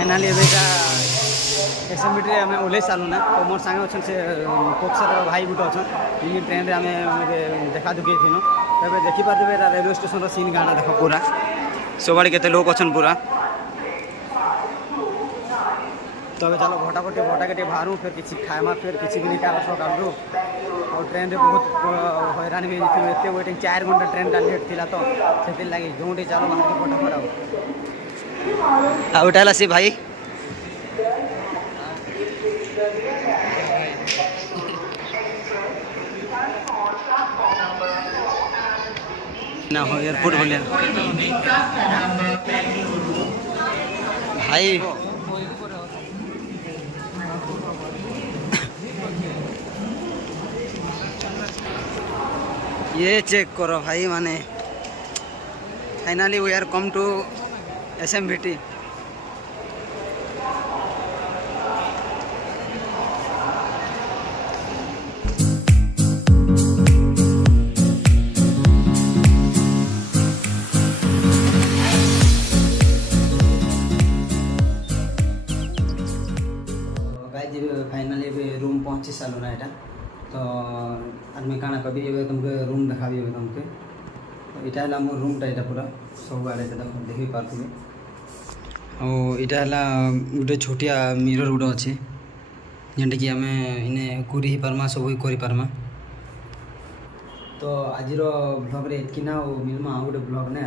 finally एबेका SMBT आम ओल्हे सारू ना तो मोर सांगे अच्छे से कोक्सर भाई गुटे अच्छन जिन ट्रेन में आम देखा दुखी थी तब देखिपारे रेलवे स्टेशन सीन गाँव देख पूरा सबा के लोक अच्छन पूरा तो चलो भटाभटी भटाके बाहर फिर किसी खाएमा फिर किसी भी निकाल सकाल और ट्रेन बहुत हैरान भी एत वेटिंग 4 घंटा ट्रेन का लेट थी तो से लगे जो चलो बाहर के फटाफट आउटा सी भाई ना हो एयरपोर्ट बोलिए भाई ये चेक करो भाई माने finally we are come to SMBT finally room पहुँची सालू ना यहाँ तो आदमी काना कभी तुमके रूम देखा तुमके तो इटा है मोर रूमटा यहाँ पूरा सब आड़े देखी पार्थि और इटा है गोटे छोटिया मिरर गोटे अच्छे जेनटा कि आम इने करी पार्मा सब कर पार्मा तो आज ब्लॉग रे एतकी ना मिलमा गोटे ब्लॉग ने